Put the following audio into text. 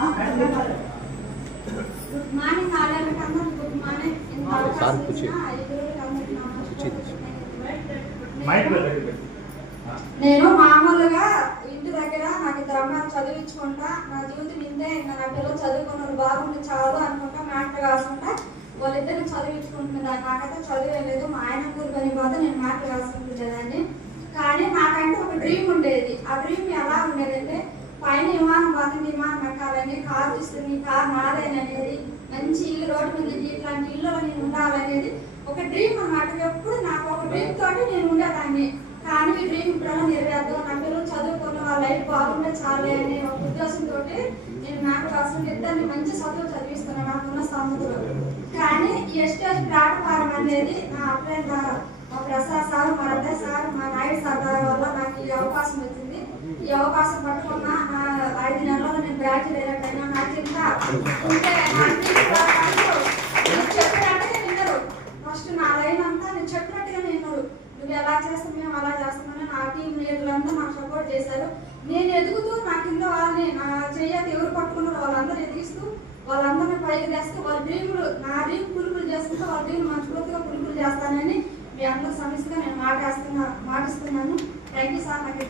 Good morning ఆడవాళ్ళకి అందరూ good morning. నేను మామూలుగా ఇంటి దగ్గర నాకు ఇద్దరు అమ్మాయిలు చదివించుకుంటా నా జీవితం ఇంతే, ఇంకా నా పిల్లలు చదువుకున్నారు బాగుంది చాలు అనుకుంటా మ్యాటర్ రాసుకుంటా వాళ్ళిద్దరిని చదివించుకుంటున్నాను. నాకైతే చదివే లేదు, మా ఆయన కూలి పని పోతే నేను మ్యాటర్ రాసుకుంటున్నాను. కానీ నాకంటే ఒక డ్రీమ్ ఉండేది. ఆ డ్రీమ్ ఎలా ఉండేదంటే పైన విమానం పోతుంది, విమానం ఎక్కాలని, కారు ఇస్తుంది, కారు నాదేననేది, మంచి ఇల్లు రోడ్డు మీద ఇట్లాంటి ఇల్లు నేను ఉండాలనేది ఒక డ్రీమ్ అన్నమాట. ఎప్పుడు నాకు ఒక డ్రీమ్ తోటి నేను ఉండేదాన్ని. కానీ ఈ డ్రీమ్ ఇప్పుడల్లా నెరవేర్దాం, నా పిల్లలు చదువుకున్న వాళ్ళ లైఫ్ బాగుంటే చాలే అనే ఒక ఉద్దేశంతో నేను నాకు రాసిన ఇద్దరిని మంచి చదువు చదివిస్తున్నాను నాకున్న స్థానంలో. కానీ ఈ ఎస్టేజ్ ప్లాట్ఫారం అనేది నా అప్లైన్ ద్వారా మా ప్రసాద్ సార్, మా రద్ద సార్, మా నాయుడు సార్ గారి వల్ల నాకు ఈ అవకాశం వచ్చింది. ఈ అవకాశం పట్టుకున్న 5 నెలల్లో నేను గ్రాడ్యుయేట్ అయినా. నాకు ఇంకా ఉంటే చెప్పినట్టుగా విన్నారు. ఫస్ట్ నా లైన్ అంతా నేను చెప్పినట్టుగా విన్నారు. నువ్వు ఎలా చేస్తావు, మేము అలా చేస్తామని నా టీం లీడర్లంతా నాకు సపోర్ట్ చేశారు. నేను ఎదుగుతూ నా కింద వాళ్ళని నా చెయ్యకి ఎవరు పట్టుకున్నారో వాళ్ళందరూ ఎదిగిస్తూ వాళ్ళందరినీ పైకి తెస్తూ వాళ్ళ డ్రీములు నా డ్రీమ్ పులుపులు చేసుకుంటూ వాళ్ళ డ్రీమ్ మనస్ఫూర్తిగా పులుపులు చేస్తానని మీ అందరూ సమస్యగా నేను మాటిస్తున్నాను. Thank you sir. నాకు